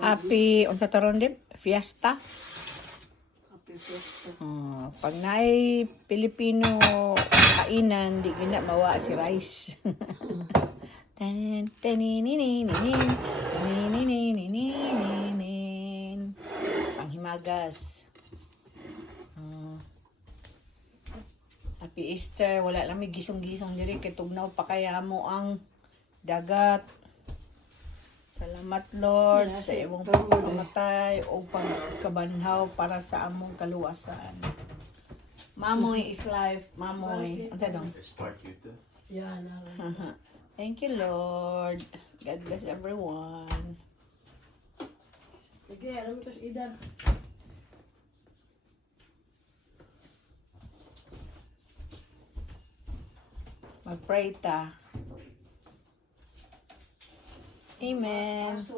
Happy, unsa taron din? Fiesta. Happy Fiesta. Pag naay Pilipino kainan, di gina mawa si rice. Tan tanininin. Panghimagas. Happy Easter. Wala lang may gisong-gisong diri kay tugnaw pa kaya mo ang dagat. Salamat Lord sa imong pagkamatay o pagkabanhaw para sa among kaluwasan. Mamoy is life. Mamoy. Ano dong? Spark you too. Yan. Thank you Lord. God bless everyone. Sige, alam mo ito si Idan. Mag-pray ta. Amen.